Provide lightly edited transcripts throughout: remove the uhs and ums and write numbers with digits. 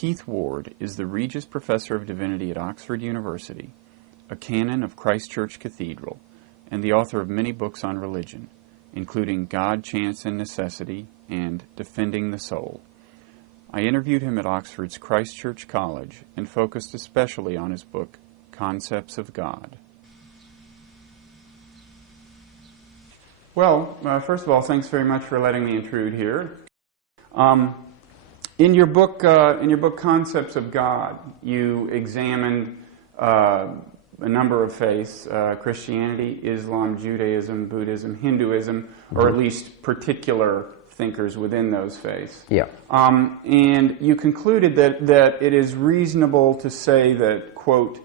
Keith Ward is the Regius Professor of Divinity at Oxford University, a canon of Christ Church Cathedral, and the author of many books on religion, including God, Chance, and Necessity and Defending the Soul. I interviewed him at Oxford's Christ Church College and focused especially on his book, Concepts of God. Well, first of all, thanks very much for letting me intrude here. In your book, Concepts of God, you examined a number of faiths: Christianity, Islam, Judaism, Buddhism, Hinduism, or at least particular thinkers within those faiths. Yeah. And you concluded that it is reasonable to say that, quote,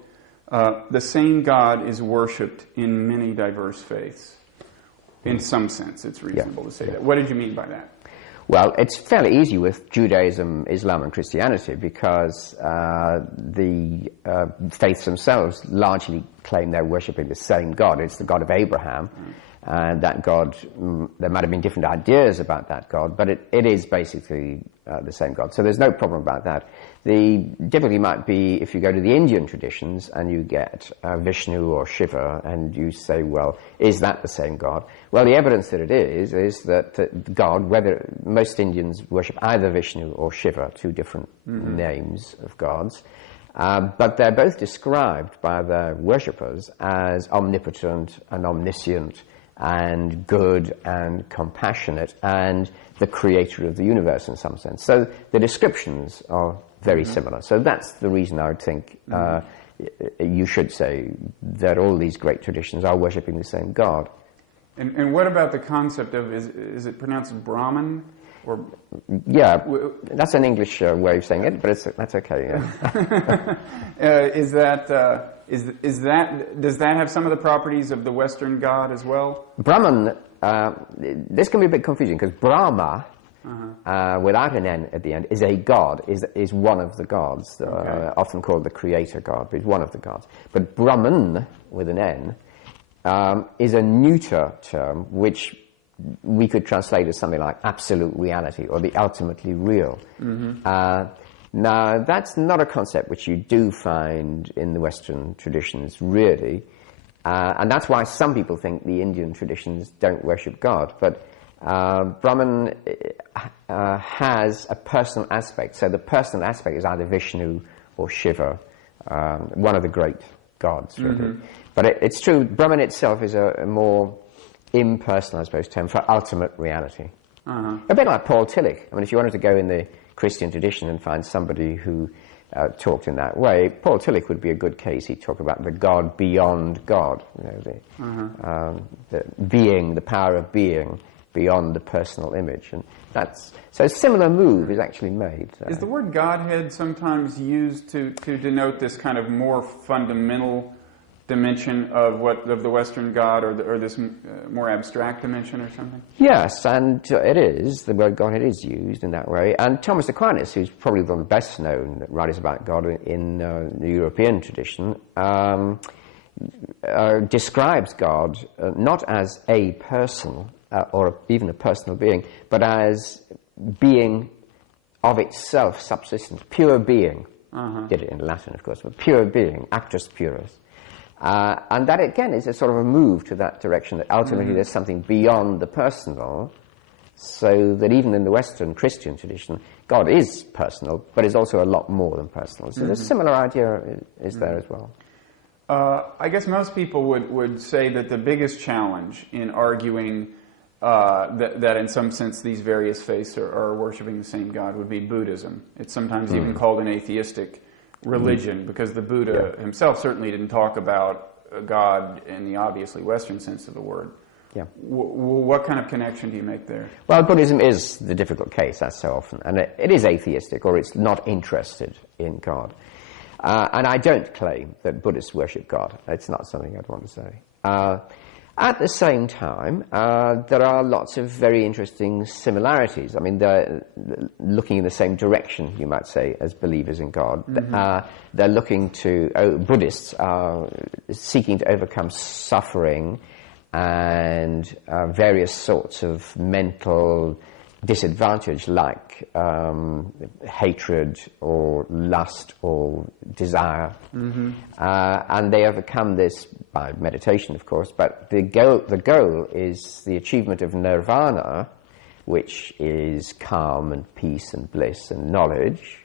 the same God is worshipped in many diverse faiths. In some sense, it's reasonable to say that. What did you mean by that? Well, it's fairly easy with Judaism, Islam, and Christianity because the faiths themselves largely claim they're worshipping the same God. It's the God of Abraham. And that God, there might have been different ideas about that God, but it is basically the same God. So there's no problem about that. The difficulty might be if you go to the Indian traditions and you get Vishnu or Shiva and you say, well, is that the same God? Well, the evidence that it is that God, whether most Indians worship either Vishnu or Shiva, two different names of gods, but they're both described by their worshippers as omnipotent and omniscient and good and compassionate and the creator of the universe in some sense. So the descriptions are very similar. So that's the reason I would think you should say that all these great traditions are worshipping the same God. And what about the concept of, is it pronounced Brahman? Or yeah, that's an English way of saying it, but that's okay. Yeah. Does that have some of the properties of the Western God as well? Brahman, this can be a bit confusing because Brahma, without an N at the end, is a god, is one of the gods, often called the creator God, but is one of the gods. But Brahman, with an N, is a neuter term which we could translate as something like absolute reality or the ultimately real. Now, that's not a concept which you do find in the Western traditions, really. And that's why some people think the Indian traditions don't worship God. But Brahman has a personal aspect. So the personal aspect is either Vishnu or Shiva, one of the great gods, really. But it's true, Brahman itself is a more impersonal, I suppose, term for ultimate reality. A bit like Paul Tillich. I mean, if you wanted to go in the Christian tradition and find somebody who talked in that way, Paul Tillich would be a good case. He'd talk about the God beyond God, the being, the power of being beyond the personal image. And that's so a similar move is actually made. Is the word Godhead sometimes used to denote this kind of more fundamental dimension of the Western God, or this more abstract dimension or something? Yes, and it is. The word Godhead is used in that way. And Thomas Aquinas, who's probably one of the best known writers about God in the European tradition, describes God not as a person or even a personal being, but as being of itself subsistent, pure being. Did it in Latin, of course, but pure being, actus purus. And that, again, is a sort of a move to that direction, that ultimately there's something beyond the personal, so that even in the Western Christian tradition, God is personal, but is also a lot more than personal. So a similar idea is there as well. I guess most people would say that the biggest challenge in arguing that in some sense these various faiths are worshipping the same God would be Buddhism. It's sometimes even called an atheistic religion, because the Buddha himself certainly didn't talk about God in the obviously Western sense of the word. Yeah. What kind of connection do you make there? Well, Buddhism is the difficult case, as so often, and it is atheistic, or it's not interested in God. And I don't claim that Buddhists worship God. It's not something I'd want to say. At the same time, there are lots of very interesting similarities. I mean, they're looking in the same direction, you might say, as believers in God. They're looking to, Buddhists are seeking to overcome suffering and various sorts of mental disadvantage, like hatred or lust or desire. And they overcome this by meditation, of course, but the goal is the achievement of nirvana, which is calm and peace and bliss and knowledge.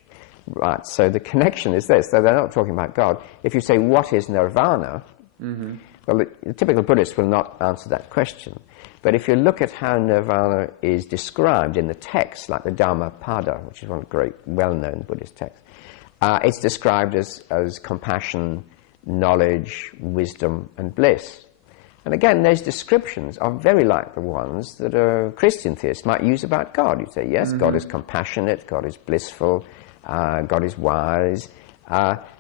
Right, so the connection is this, so they're not talking about God. If you say, what is nirvana? Well, the typical Buddhist will not answer that question. But if you look at how nirvana is described in the text, like the Dhammapada, which is one of the great well-known Buddhist texts, it's described as compassion, knowledge, wisdom, and bliss. And again, those descriptions are very like the ones that a Christian theist might use about God. You say, yes, God is compassionate, God is blissful, God is wise.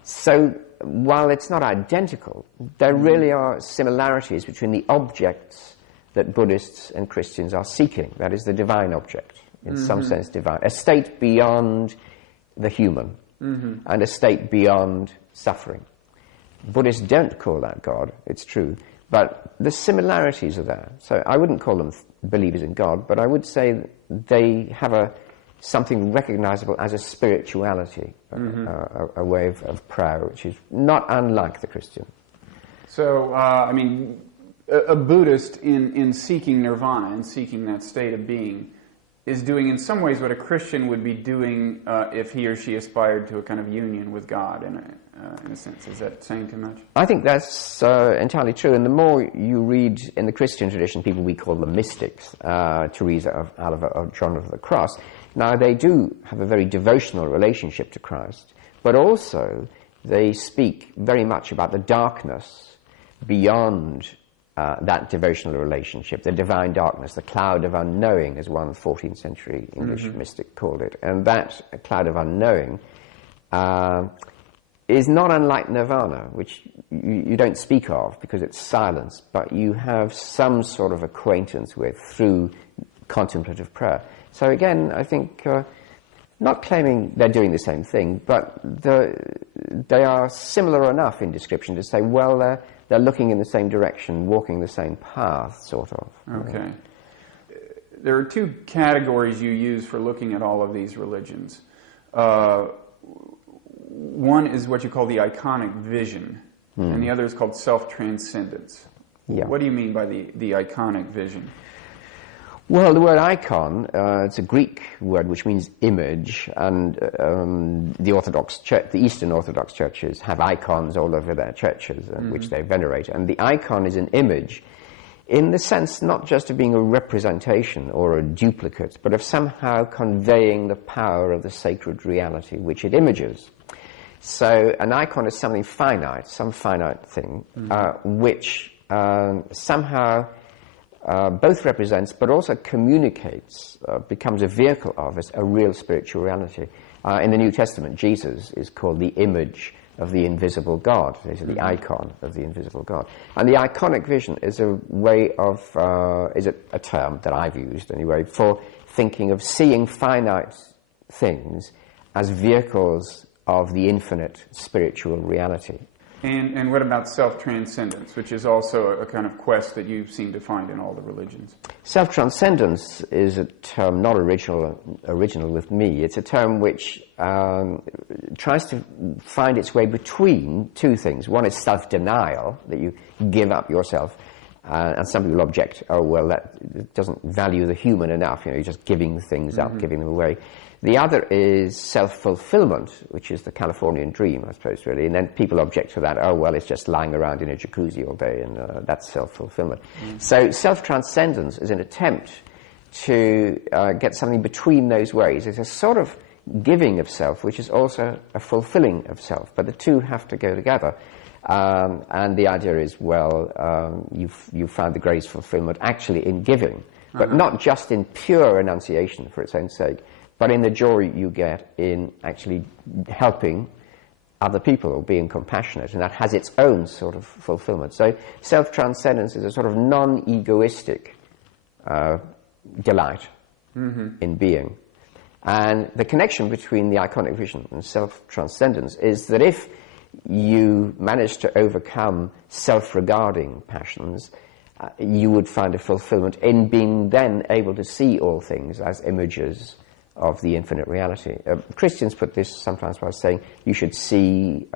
So while it's not identical, there really are similarities between the objects that Buddhists and Christians are seeking. That is the divine object, in some sense divine. A state beyond the human, and a state beyond suffering. Buddhists don't call that God, it's true, but the similarities are there. So I wouldn't call them believers in God, but I would say they have something recognizable as a spirituality, a way of prayer, which is not unlike the Christian. So, I mean, a Buddhist in seeking nirvana and seeking that state of being is doing in some ways what a Christian would be doing if he or she aspired to a kind of union with God, in a sense. Is that saying too much? I think that's entirely true. And the more you read in the Christian tradition, people we call the mystics, Teresa of John of the Cross, now they do have a very devotional relationship to Christ, but also they speak very much about the darkness beyond that devotional relationship, the divine darkness, the cloud of unknowing, as one 14th century English mystic called it. And that cloud of unknowing is not unlike nirvana, which you don't speak of because it's silence, but you have some sort of acquaintance with through contemplative prayer. So again, I think, not claiming they're doing the same thing, but they are similar enough in description to say, well, they're looking in the same direction, walking the same path, sort of. Okay. There are two categories you use for looking at all of these religions. One is what you call the iconic vision, and the other is called self-transcendence. Yeah. What do you mean by the iconic vision? Well, the word icon, it's a Greek word which means image, and the Orthodox Church, the Eastern Orthodox churches have icons all over their churches, which they venerate. And the icon is an image in the sense not just of being a representation or a duplicate, but of somehow conveying the power of the sacred reality which it images. So an icon is something finite, some finite thing, which somehow both represents but also communicates, becomes a vehicle of as a real spiritual reality. In the New Testament, Jesus is called the image of the invisible God. He's the icon of the invisible God. And the iconic vision is a way of, is a term that I've used anyway, for thinking of seeing finite things as vehicles of the infinite spiritual reality. And what about self-transcendence, which is also a kind of quest that you seem to find in all the religions? Self-transcendence is a term not original with me. It's a term which tries to find its way between two things. One is self-denial, that you give up yourself. And some people object, oh, well, that doesn't value the human enough. You know, you're just giving things up, giving them away. The other is self-fulfillment, which is the Californian dream, I suppose, really. And then people object to that, oh, well, it's just lying around in a jacuzzi all day, and that's self-fulfillment. So self-transcendence is an attempt to get something between those ways. It's a sort of giving of self, which is also a fulfilling of self. But the two have to go together. And the idea is, well, you've found the greatest fulfillment actually in giving, but not just in pure renunciation for its own sake, but in the joy you get in actually helping other people or being compassionate, and that has its own sort of fulfillment. So self-transcendence is a sort of non-egoistic delight in being. And the connection between the iconic vision and self-transcendence is that if you manage to overcome self-regarding passions, you would find a fulfillment in being then able to see all things as images of the infinite reality. Christians put this sometimes by saying you should see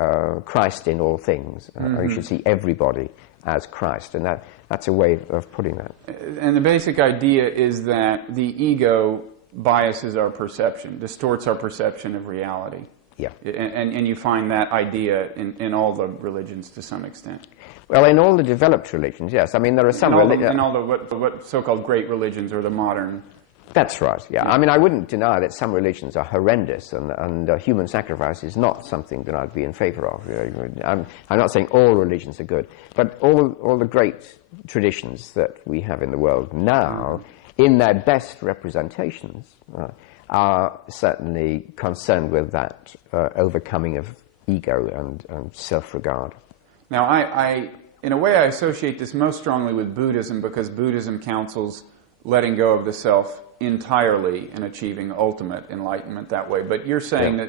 Christ in all things, or you should see everybody as Christ, and that's a way of putting that. And the basic idea is that the ego biases our perception, distorts our perception of reality. Yeah. And you find that idea in all the religions to some extent. Well, in all the developed religions, yes. I mean, there are some... In all the what so-called great religions or the modern... That's right, yeah. I mean, I wouldn't deny that some religions are horrendous, and human sacrifice is not something that I'd be in favour of. I'm not saying all religions are good, but all the great traditions that we have in the world now, in their best representations, are certainly concerned with that overcoming of ego and self-regard. Now, I in a way, I associate this most strongly with Buddhism, because Buddhism counsels letting go of the self entirely and achieving ultimate enlightenment that way. But you're saying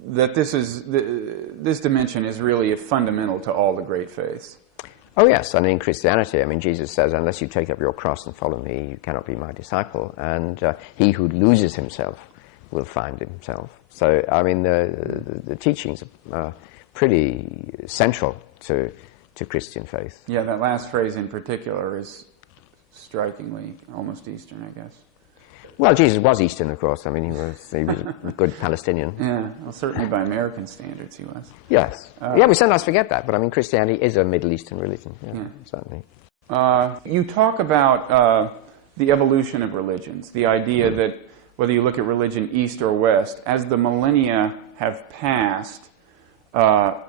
that this dimension is really fundamental to all the great faiths. Oh yes, and in Christianity, I mean, Jesus says, unless you take up your cross and follow me, you cannot be my disciple, and he who loses himself will find himself. So, I mean, the teachings are pretty central to Christian faith. Yeah, that last phrase in particular is strikingly almost Eastern, I guess. Well, Jesus was Eastern, of course. I mean, he was a good Palestinian. Yeah, well, certainly by American standards he was. Yes. Yeah, we sometimes forget that, but I mean, Christianity is a Middle Eastern religion. Yeah. Certainly. You talk about the evolution of religions, the idea that whether you look at religion East or West, as the millennia have passed, the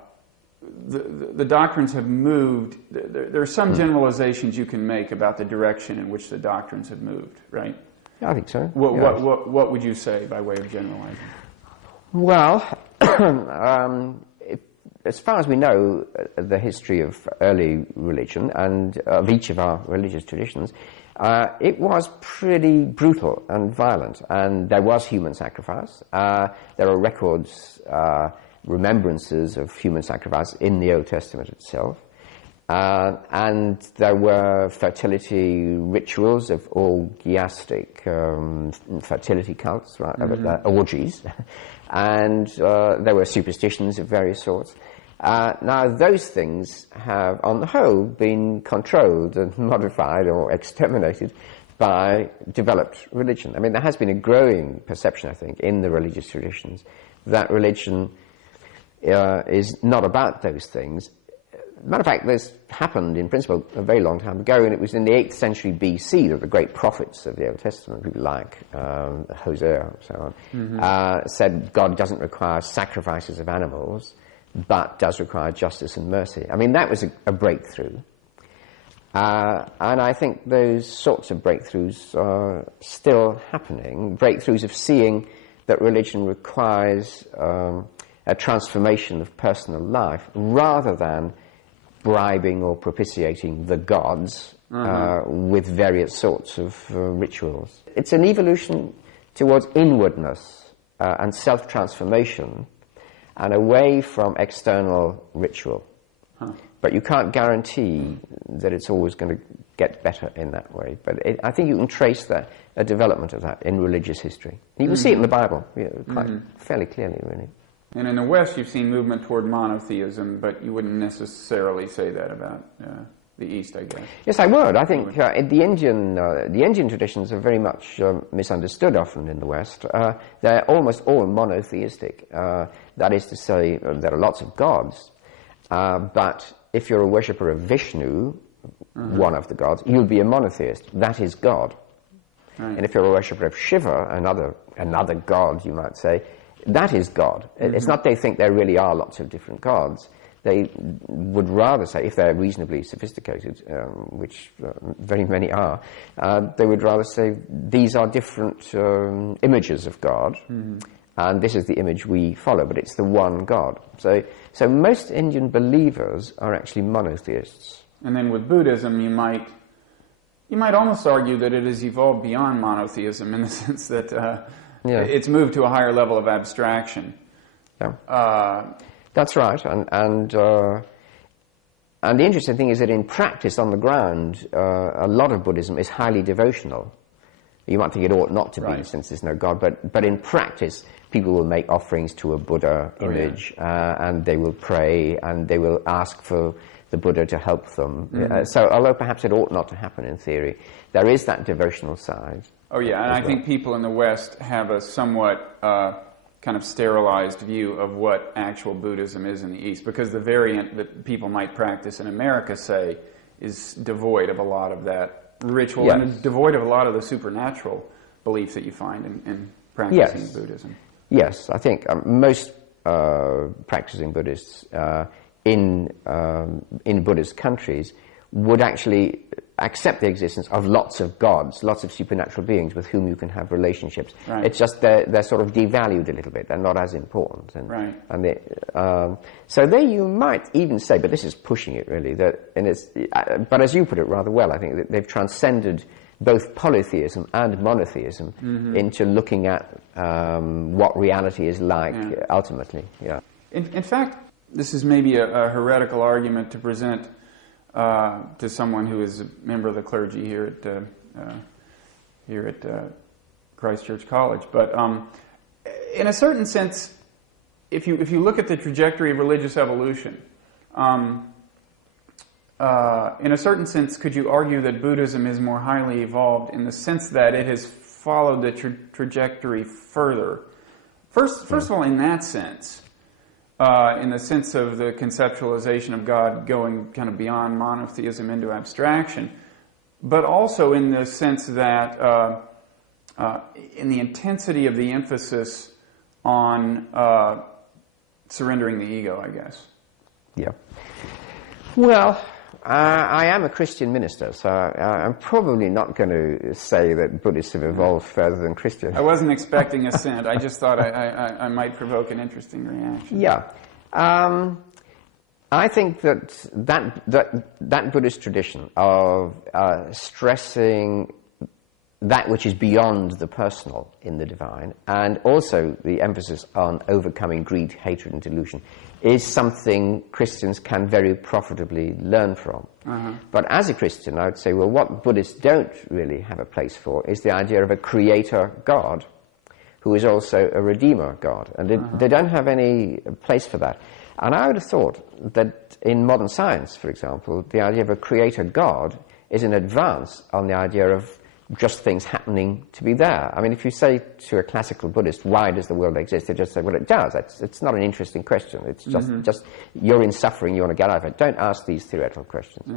doctrines have moved. There are some generalizations you can make about the direction in which the doctrines have moved, right? Yeah, I think so. What would you say by way of generalizing? Well, as far as we know, the history of early religion and of each of our religious traditions, it was pretty brutal and violent, and there was human sacrifice. There are records, remembrances of human sacrifice in the Old Testament itself. And there were fertility rituals of orgiastic fertility cults, right? Orgies. And there were superstitions of various sorts. Now, those things have, on the whole, been controlled and modified or exterminated by developed religion. I mean, there has been a growing perception, I think, in the religious traditions that religion is not about those things. Matter of fact, this happened in principle a very long time ago, and it was in the 8th century BC that the great prophets of the Old Testament, people like Hosea and so on, said God doesn't require sacrifices of animals, but does require justice and mercy. I mean, that was a breakthrough. And I think those sorts of breakthroughs are still happening, breakthroughs of seeing that religion requires a transformation of personal life rather than bribing or propitiating the gods with various sorts of rituals. It's an evolution towards inwardness and self-transformation and away from external ritual. But you can't guarantee that it's always going to get better in that way. But I think you can trace a development of that in religious history. You can see it in the Bible quite fairly clearly, really. And in the West, you've seen movement toward monotheism, but you wouldn't necessarily say that about the East, I guess. Yes, I would. I think the Indian traditions are very much misunderstood often in the West. They're almost all monotheistic. That is to say, there are lots of gods, but if you're a worshipper of Vishnu, one of the gods, you'll be a monotheist. That is God. Right. And if you're a worshipper of Shiva, another god, you might say, that is God. It's not they think there really are lots of different gods. They would rather say, if they're reasonably sophisticated, which very many are, they would rather say these are different images of God, and this is the image we follow, but it's the one God. So most Indian believers are actually monotheists. And then with Buddhism, you might almost argue that it has evolved beyond monotheism in the sense that it's moved to a higher level of abstraction. Yeah. That's right, and And the interesting thing is that in practice on the ground, a lot of Buddhism is highly devotional. You might think it ought not to be, since there's no God, but in practice, people will make offerings to a Buddha image, and they will pray, and they will ask for the Buddha to help them. So although perhaps it ought not to happen in theory, there is that devotional side. Oh yeah, and I think people in the West have a somewhat kind of sterilized view of what actual Buddhism is in the East, because the variant that people might practice in America, say, is devoid of a lot of that ritual, and devoid of a lot of the supernatural beliefs that you find in practicing Buddhism. Yes, I think most practicing Buddhists in Buddhist countries would actually accept the existence of lots of gods, lots of supernatural beings with whom you can have relationships. It's just they're sort of devalued a little bit. They're not as important. And so there you might even say, but this is pushing it really, but as you put it rather well, I think that they've transcended both polytheism and monotheism into looking at what reality is like ultimately. Yeah. In fact, this is maybe a heretical argument to present to someone who is a member of the clergy here at Christ Church College. But in a certain sense, if you look at the trajectory of religious evolution, in a certain sense, could you argue that Buddhism is more highly evolved in the sense that it has followed the trajectory further? First of all, in that sense, in the sense of the conceptualization of God going kind of beyond monotheism into abstraction, but also in the sense that in the intensity of the emphasis on surrendering the ego, I guess. Yeah. Well, I am a Christian minister, so I'm probably not going to say that Buddhists have evolved further than Christians. I wasn't expecting assent. I just thought I might provoke an interesting reaction. Yeah. I think that Buddhist tradition of stressing that which is beyond the personal in the divine, and also the emphasis on overcoming greed, hatred, and delusion, is something Christians can very profitably learn from. But as a Christian, I would say, well, what Buddhists don't really have a place for is the idea of a creator God who is also a redeemer God. And they don't have any place for that. And I would have thought that in modern science, for example, the idea of a creator God is an advance on the idea of just things happening to be there. I mean, if you say to a classical Buddhist, why does the world exist? They just say, well, it does. It's not an interesting question. It's just you're in suffering, you want to get out of it. Don't ask these theoretical questions.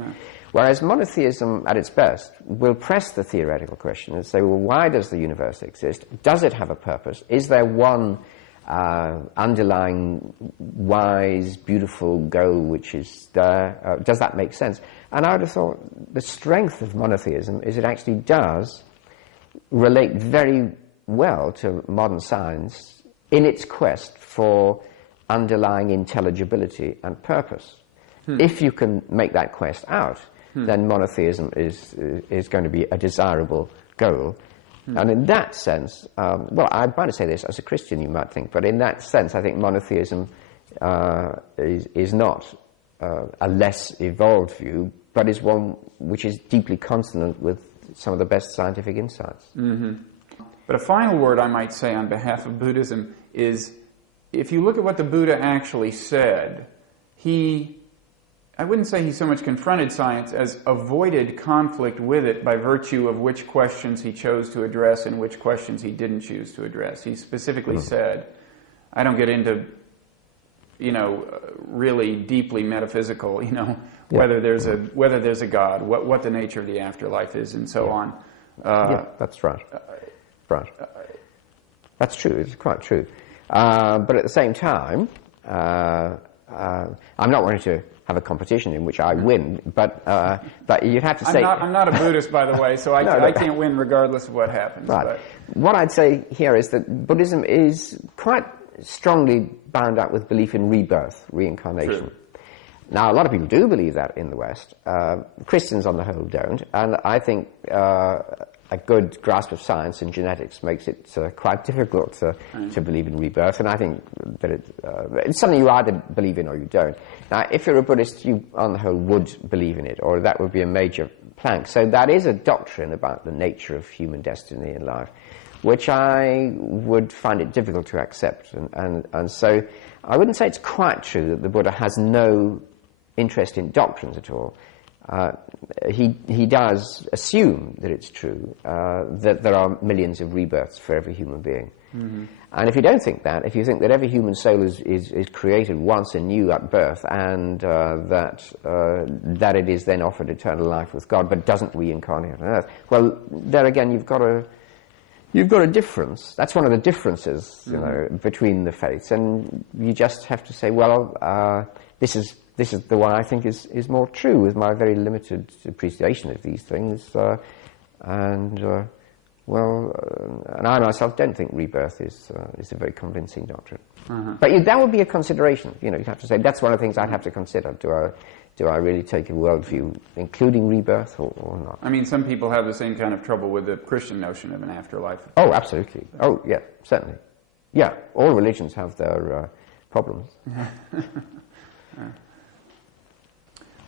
Whereas monotheism, at its best, will press the theoretical question and say, well, why does the universe exist? Does it have a purpose? Is there one underlying wise, beautiful goal which is there? Does that make sense? And I would have thought the strength of monotheism is it actually does relate very well to modern science in its quest for underlying intelligibility and purpose. If you can make that quest out, then monotheism is going to be a desirable goal. And in that sense, well, I'm going to say this as a Christian, you might think, but in that sense, I think monotheism is not a less evolved view, but is one which is deeply consonant with some of the best scientific insights. But a final word I might say on behalf of Buddhism is, if you look at what the Buddha actually said, I wouldn't say he so much confronted science as avoided conflict with it by virtue of which questions he chose to address and which questions he didn't choose to address. He specifically said, I don't get into, really deeply metaphysical, whether there's a God, what the nature of the afterlife is, and so on. That's right. That's true. It's quite true. But at the same time, I'm not wanting to have a competition in which I win, but you'd have to say... I'm not a Buddhist, by the way, so I can't win regardless of what happens. Right. But. What I'd say here is that Buddhism is quite strongly bound up with belief in rebirth, reincarnation. True. Now, a lot of people do believe that in the West. Christians, on the whole, don't. And I think a good grasp of science and genetics makes it quite difficult to believe in rebirth, and I think that it's something you either believe in or you don't. Now, if you're a Buddhist, you, on the whole, would believe in it, or that would be a major plank. So that is a doctrine about the nature of human destiny in life, which I would find it difficult to accept. And so I wouldn't say it's quite true that the Buddha has no interest in doctrines at all. He does assume that it's true, that there are millions of rebirths for every human being. Mm-hmm. And if you don't think that, if you think that every human soul is created once anew at birth, and that it is then offered eternal life with God, but doesn't reincarnate on earth, well, there again you've got a difference. That's one of the differences, you know, between the faiths, and you just have to say, well, this is the one I think is more true, with my very limited appreciation of these things, and I myself don't think rebirth is a very convincing doctrine. Uh-huh. But that would be a consideration. You know, you'd have to say that's one of the things I'd have to consider. Do I really take a worldview including rebirth or not? I mean, some people have the same kind of trouble with the Christian notion of an afterlife. Oh, absolutely. Oh, yeah, certainly. Yeah, all religions have their problems.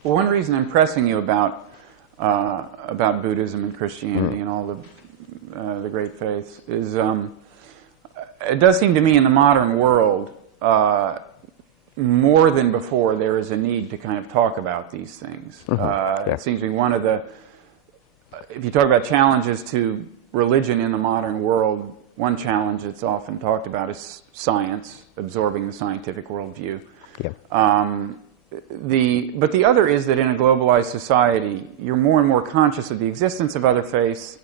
Well, one reason I'm pressing you about Buddhism and Christianity and all the great faiths is it does seem to me in the modern world, more than before, there is a need to kind of talk about these things. It seems to be one of the, if you talk about challenges to religion in the modern world, one challenge that's often talked about is science, absorbing the scientific worldview. Yeah. But the other is that in a globalized society, you're more and more conscious of the existence of other faiths.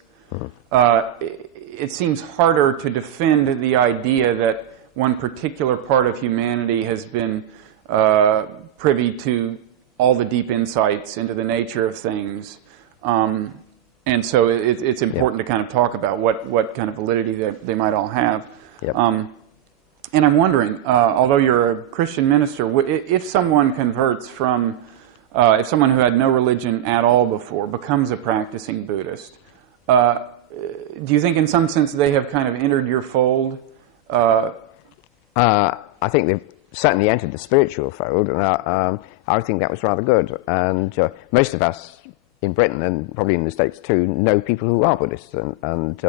It seems harder to defend the idea that one particular part of humanity has been privy to all the deep insights into the nature of things. And so it's important to kind of talk about what kind of validity they might all have. Yep. And I'm wondering, although you're a Christian minister, if someone converts from, if someone who had no religion at all before becomes a practicing Buddhist, do you think in some sense they have kind of entered your fold? I think they've certainly entered the spiritual fold, and I think that was rather good. And most of us in Britain, and probably in the States too, know people who are Buddhists, and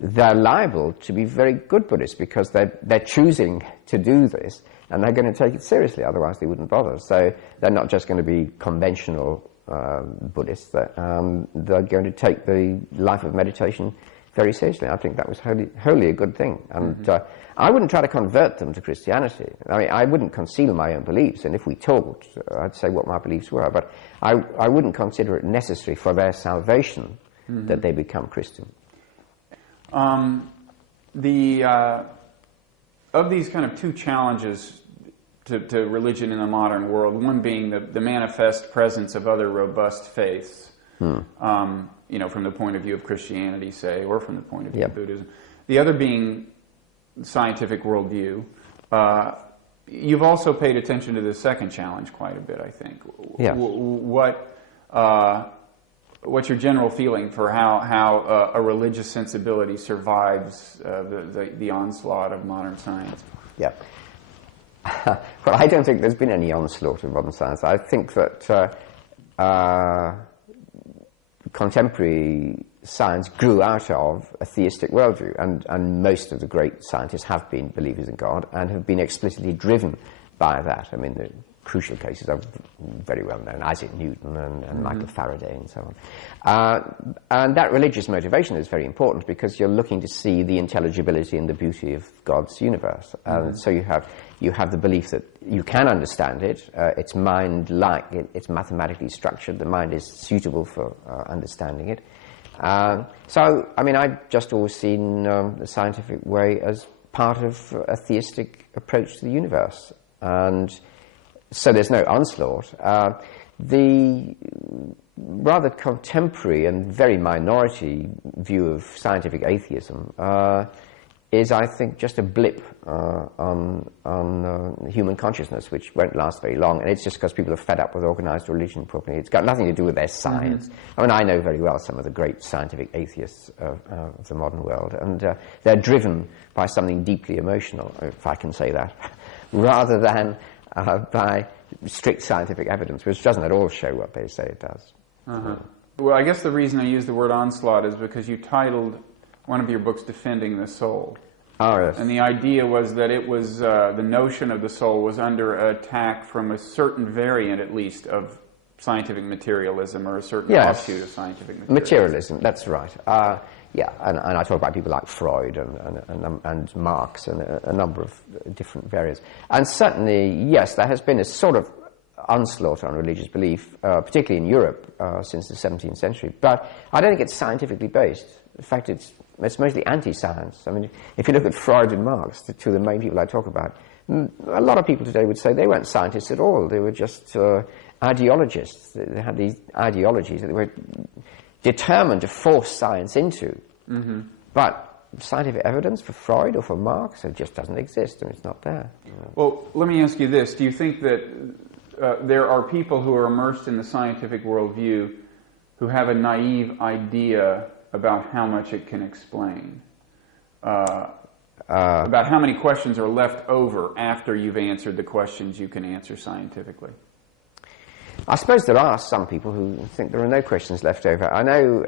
they're liable to be very good Buddhists because they're choosing to do this, and they're going to take it seriously, otherwise they wouldn't bother. So they're not just going to be conventional Buddhists, they're going to take the life of meditation very seriously. I think that was wholly a good thing. And I wouldn't try to convert them to Christianity. I mean, I wouldn't conceal my own beliefs, and if we talked, I'd say what my beliefs were, but I wouldn't consider it necessary for their salvation that they become Christian. Of these kind of two challenges to religion in the modern world, one being the manifest presence of other robust faiths, you know, from the point of view of Christianity, say, or from the point of view of Buddhism. The other being scientific worldview. You've also paid attention to the second challenge quite a bit, I think. Yeah. What's your general feeling for how a religious sensibility survives the onslaught of modern science? Yeah. Well, I don't think there's been any onslaught of modern science. I think that contemporary science grew out of a theistic worldview, and most of the great scientists have been believers in God and have been explicitly driven by that. I mean, the crucial cases are very well known, Isaac Newton and Michael Faraday and so on. And that religious motivation is very important because you're looking to see the intelligibility and the beauty of God's universe. And so you have the belief that you can understand it, it's mind-like, it's mathematically structured, the mind is suitable for understanding it. So, I mean, I've just always seen the scientific way as part of a theistic approach to the universe. And so there's no onslaught. The rather contemporary and very minority view of scientific atheism is, I think, just a blip on human consciousness, which won't last very long, and it's just because people are fed up with organized religion probably. It's got nothing to do with their science. I mean, I know very well some of the great scientific atheists of the modern world, and they're driven by something deeply emotional, if I can say that, rather than by strict scientific evidence, which doesn't at all show what they say it does. Well, I guess the reason I use the word onslaught is because you titled one of your books Defending the Soul. Oh, yes. And the idea was that it was, the notion of the soul was under attack from a certain variant, at least, of scientific materialism, or a certain offshoot of scientific materialism. Materialism, that's right. Yeah, and I talk about people like Freud and Marx and a number of different variants. And certainly, yes, there has been a sort of onslaught on religious belief, particularly in Europe, since the 17th century. But I don't think it's scientifically based. In fact, it's mostly anti-science. I mean, if you look at Freud and Marx, the two of the main people I talk about, a lot of people today would say they weren't scientists at all. They were just ideologists. They had these ideologies that they were determined to force science into. But scientific evidence for Freud or for Marx, it just doesn't exist, and it's not there. Well, let me ask you this. Do you think that there are people who are immersed in the scientific worldview who have a naive idea about how much it can explain? About how many questions are left over after you've answered the questions you can answer scientifically? I suppose there are some people who think there are no questions left over. I know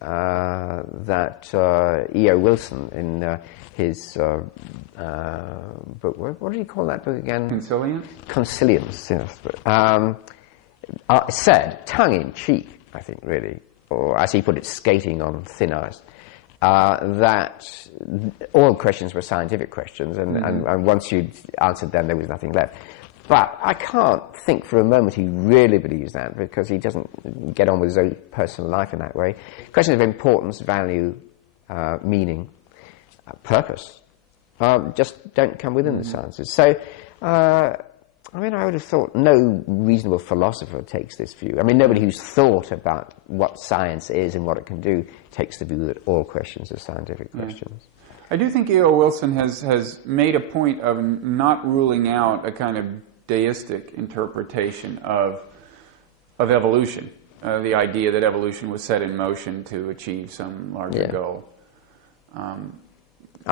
that E.O. Wilson, in his book, what did he call that book again? Consilience? Consilience, yes. Said, tongue-in-cheek, I think, really, or as he put it, skating on thin ice, that all questions were scientific questions, and once you'd answered them, there was nothing left. But I can't think for a moment he really believes that, because he doesn't get on with his own personal life in that way. Questions of importance, value, meaning, purpose, just don't come within the sciences. So, I mean, I would have thought no reasonable philosopher takes this view. I mean, nobody who's thought about what science is and what it can do takes the view that all questions are scientific questions. I do think E.O. Wilson has made a point of not ruling out a kind of deistic interpretation of evolution, the idea that evolution was set in motion to achieve some larger goal. I'm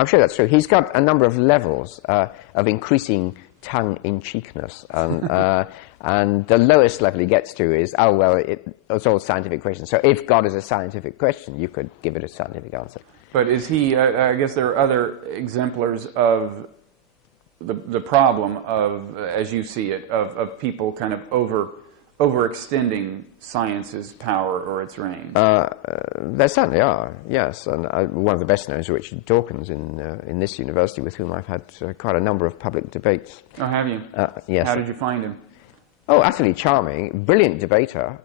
sure that's true. He's got a number of levels of increasing tongue-in-cheekness, and the lowest level he gets to is, oh, well, it's all scientific questions. So if God is a scientific question, you could give it a scientific answer. But is he, I guess there are other exemplars of the problem of, as you see it, of people kind of overextending science's power or its reign. There certainly are, yes. And one of the best known is Richard Dawkins in this university, with whom I've had quite a number of public debates. Oh, have you? Yes. How did you find him? Oh, utterly charming, brilliant debater,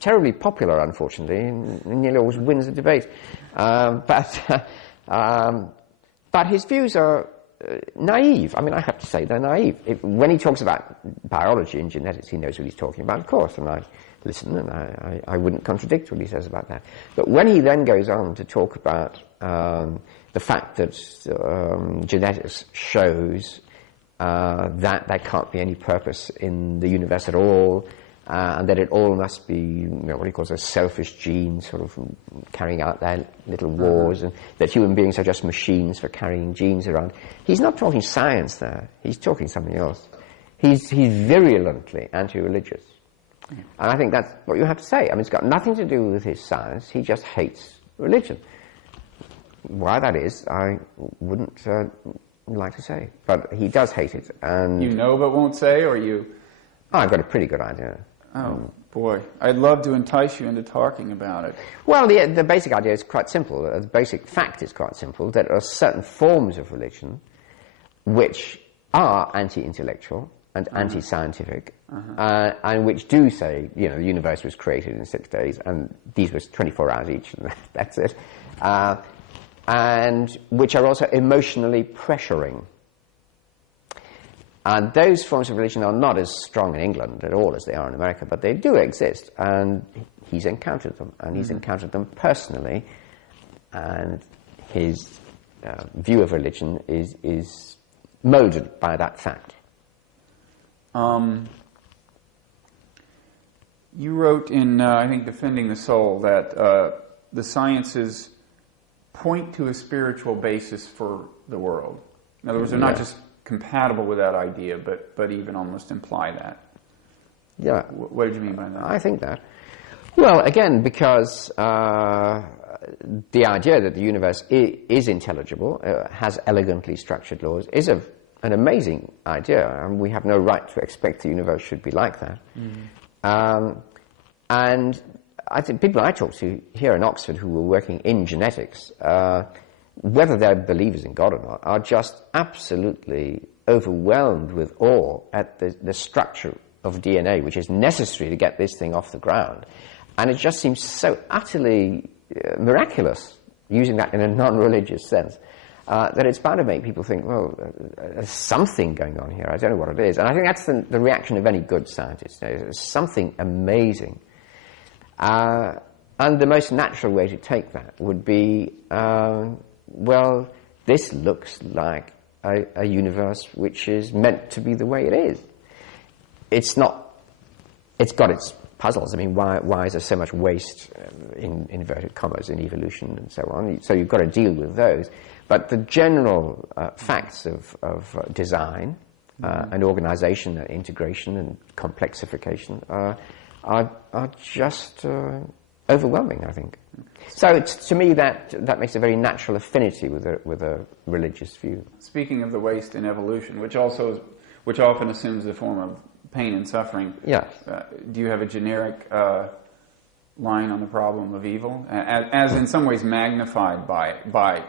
terribly popular, unfortunately, and nearly always wins the debate. But his views are naive. I mean, I have to say they're naive. When he talks about biology and genetics, he knows what he's talking about, of course, and I listen, and I wouldn't contradict what he says about that. But when he then goes on to talk about the fact that genetics shows that there can't be any purpose in the universe at all, and that it all must be, what he calls a selfish gene, sort of carrying out their little wars, and that human beings are just machines for carrying genes around. He's not talking science there. He's talking something else. He's virulently anti-religious. And I think that's what you have to say. I mean, it's got nothing to do with his science. He just hates religion. Why that is, I wouldn't like to say. But he does hate it. And you know but won't say, or you... Oh, I've got a pretty good idea. Oh, boy. I'd love to entice you into talking about it. Well, the basic idea is quite simple. The basic fact is quite simple. There are certain forms of religion which are anti-intellectual and anti-scientific, and which do say, the universe was created in 6 days, and these were 24 hours each, and that's it. And which are also emotionally pressuring. And those forms of religion are not as strong in England at all as they are in America, but they do exist, and he's encountered them, and he's encountered them personally, and his view of religion is molded by that fact. You wrote in, I think, Defending the Soul that the sciences point to a spiritual basis for the world. In other words, they're not just compatible with that idea, but even almost imply that. Yeah. What did you mean by that? I think that. Well, again, because the idea that the universe is intelligible, has elegantly structured laws, is an amazing idea, and we have no right to expect the universe should be like that. Mm-hmm. And I think people I talk to here in Oxford who were working in genetics, whether they're believers in God or not, are just absolutely overwhelmed with awe at the structure of DNA, which is necessary to get this thing off the ground. And it just seems so utterly miraculous, using that in a non-religious sense, that it's bound to make people think, well, there's something going on here. I don't know what it is. And I think that's the reaction of any good scientist. There's something amazing. And the most natural way to take that would be, well, this looks like a universe which is meant to be the way it is. It's not, it's got its puzzles. I mean, why is there so much waste, in inverted commas, in evolution and so on? So you've got to deal with those. But the general facts of design and organization and integration and complexification are just overwhelming, I think. So to me that makes a very natural affinity with a religious view. Speaking of the waste in evolution, which often assumes the form of pain and suffering. Yeah. Do you have a generic line on the problem of evil, as in some ways magnified by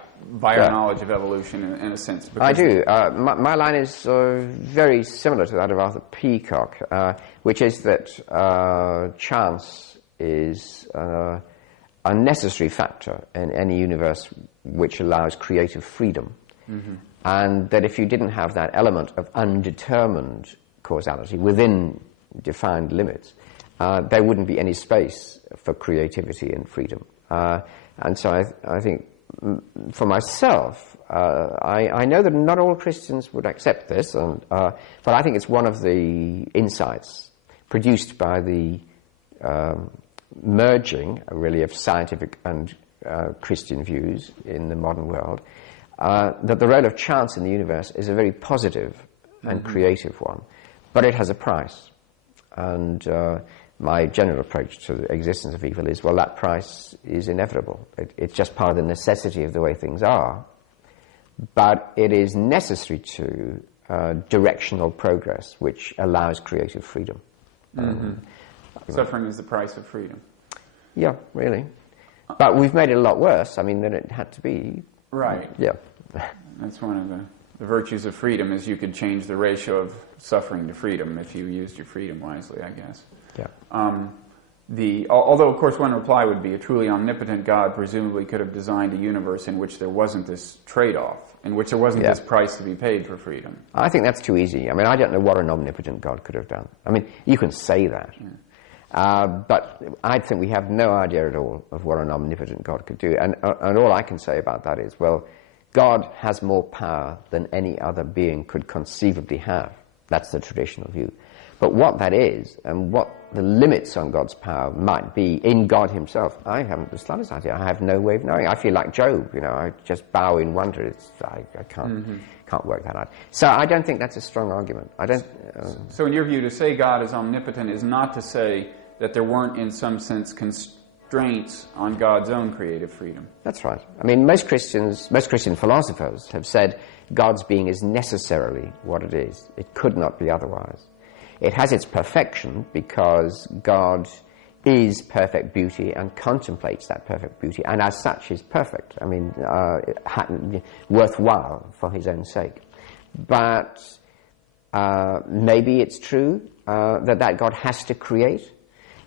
our knowledge of evolution in a sense? I do. My line is very similar to that of Arthur Peacock, which is that chance is a necessary factor in any universe which allows creative freedom. Mm-hmm. And that if you didn't have that element of undetermined causality within defined limits, there wouldn't be any space for creativity and freedom. And so I think, for myself, I know that not all Christians would accept this, but I think it's one of the insights produced by the merging, really, of scientific and Christian views in the modern world, that the role of chance in the universe is a very positive and creative one, but it has a price. And my general approach to the existence of evil is, well, that price is inevitable. It's just part of the necessity of the way things are, but it is necessary to directional progress, which allows creative freedom. Mm-hmm. Suffering is the price of freedom. Yeah, really. But we've made it a lot worse, than it had to be. Right. Yeah. That's one of the virtues of freedom, is you could change the ratio of suffering to freedom if you used your freedom wisely, I guess. Yeah. Although, of course, one reply would be a truly omnipotent God presumably could have designed a universe in which there wasn't this trade-off, in which there wasn't this price to be paid for freedom. I think that's too easy. I don't know what an omnipotent God could have done. You can say that. Yeah. But I think we have no idea at all of what an omnipotent God could do. And all I can say about that is, well, God has more power than any other being could conceivably have. That's the traditional view. But what that is, and what the limits on God's power might be in God himself, I haven't the slightest idea. I have no way of knowing. I feel like Job, I just bow in wonder. I can't work that out. So I don't think that's a strong argument. I don't. So in your view, to say God is omnipotent is not to say that there weren't, in some sense, constraints on God's own creative freedom. That's right. Most Christian philosophers have said God's being is necessarily what it is. It could not be otherwise. It has its perfection because God is perfect beauty and contemplates that perfect beauty, and as such is perfect. Worthwhile for his own sake. But maybe it's true that God has to create,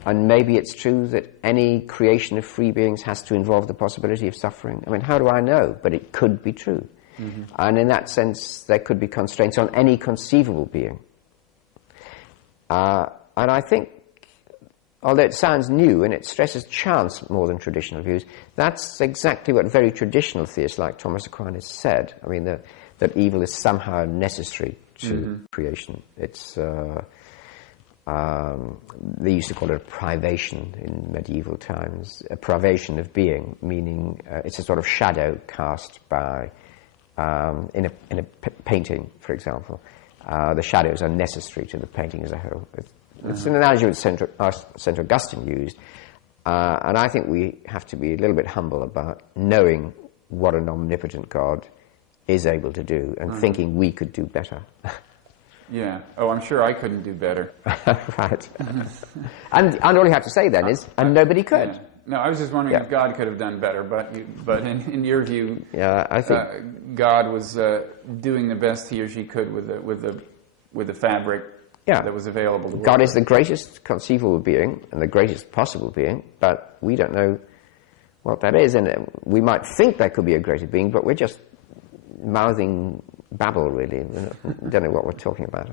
and maybe it's true that any creation of free beings has to involve the possibility of suffering. How do I know? But it could be true. Mm-hmm. And in that sense, there could be constraints on any conceivable being. And I think although it sounds new and it stresses chance more than traditional views, that's exactly what very traditional theists like Thomas Aquinas said. I mean, that evil is somehow necessary to creation. It's they used to call it a privation in medieval times, a privation of being, meaning it's a sort of shadow cast by, in a painting, for example. The shadows are necessary to the painting as a whole. It's an analogy that St. Augustine used, and I think we have to be a little bit humble about knowing what an omnipotent God is able to do and thinking we could do better. Yeah. Oh, I'm sure I couldn't do better. Right. And all you have to say then is, and nobody could. Yeah. No, I was just wondering if God could have done better, but in your view, I think God was doing the best he or she could with the fabric that was available to God is the greatest conceivable being and the greatest possible being, but we don't know what that is, and we might think there could be a greater being, but we're just mouthing babble, really. We don't know what we're talking about.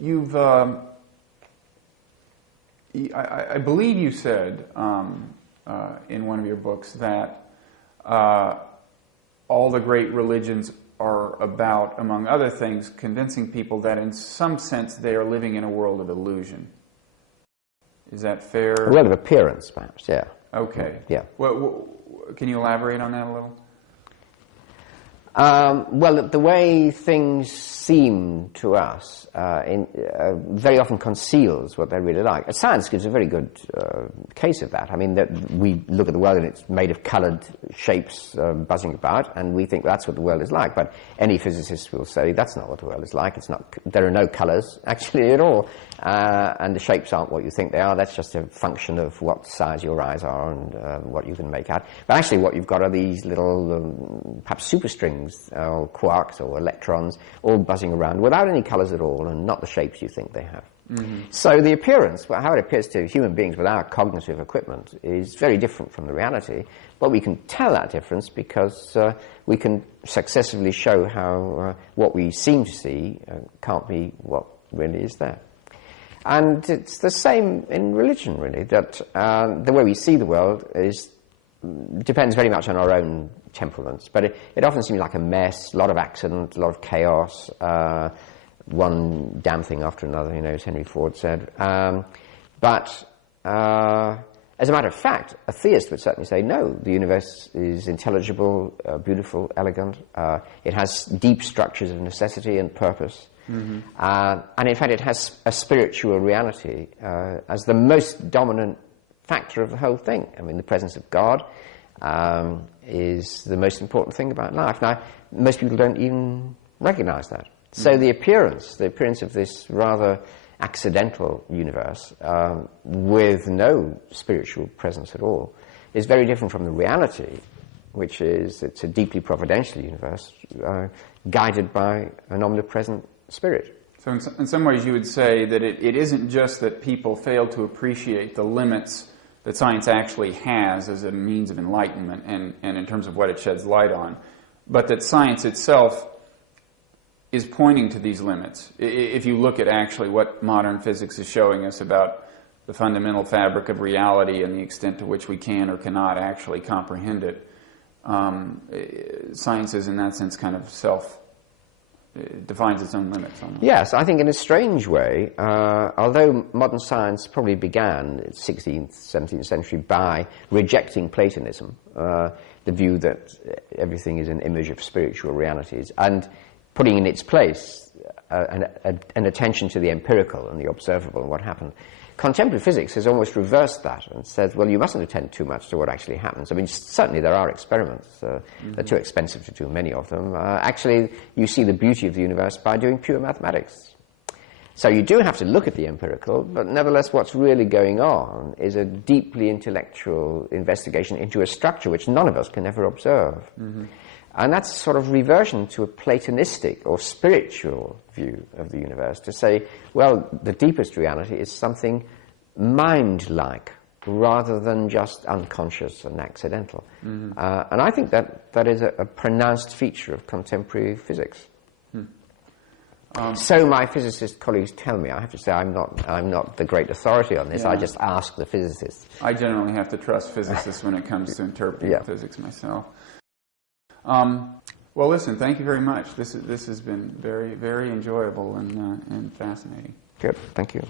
You've, I believe you said in one of your books that all the great religions are about, among other things, convincing people that in some sense they are living in a world of illusion. Is that fair? A world of appearance, perhaps, yeah. Okay. Yeah. Well, can you elaborate on that a little? Well, the way things seem to us very often conceals what they're really like. Science gives a very good case of that. I mean, that we look at the world and it's made of coloured shapes buzzing about, and we think that's what the world is like. But any physicist will say that's not what the world is like. It's not. There are no colours actually at all, and the shapes aren't what you think they are. That's just a function of what size your eyes are and what you can make out. But actually, what you've got are these little, perhaps superstrings, or quarks or electrons, all buzzing around without any colours at all and not the shapes you think they have. So the appearance, how it appears to human beings with our cognitive equipment, is very different from the reality, but we can tell that difference because we can successively show how what we seem to see can't be what really is there. And it's the same in religion, really, that the way we see the world depends very much on our own temperaments, but it often seems like a mess, a lot of accident, a lot of chaos, one damn thing after another, as Henry Ford said. But as a matter of fact, a theist would certainly say, no, the universe is intelligible, beautiful, elegant. It has deep structures of necessity and purpose. And in fact, it has a spiritual reality as the most dominant factor of the whole thing. I mean, the presence of God is the most important thing about life. Now, most people don't even recognize that. So the appearance of this rather accidental universe with no spiritual presence at all is very different from the reality, which is it's a deeply providential universe guided by an omnipresent spirit. So in some ways you would say that it isn't just that people fail to appreciate the limits that science actually has as a means of enlightenment and in terms of what it sheds light on, but that science itself is pointing to these limits. If you look at actually what modern physics is showing us about the fundamental fabric of reality and the extent to which we can or cannot actually comprehend it, science is in that sense kind of defines its own limits. Almost. Yes, I think in a strange way, although modern science probably began in the 16th, 17th century by rejecting Platonism, the view that everything is an image of spiritual realities, and putting in its place an attention to the empirical and the observable and what happened. Contemporary physics has almost reversed that and said, well, you mustn't attend too much to what actually happens. I mean, certainly there are experiments. They're too expensive to do many of them. Actually, you see the beauty of the universe by doing pure mathematics. So you do have to look at the empirical, but nevertheless what's really going on is a deeply intellectual investigation into a structure which none of us can ever observe. And that's sort of reversion to a Platonistic or spiritual view of the universe, to say, well, the deepest reality is something mind-like rather than just unconscious and accidental. And I think that is a pronounced feature of contemporary physics. So my physicist colleagues tell me. I have to say I'm not the great authority on this. Yeah. I just ask the physicists. I generally have to trust physicists when it comes to interpreting Yeah. physics myself. Well, listen, thank you very much. This has been very, very enjoyable and fascinating. Good, thank you.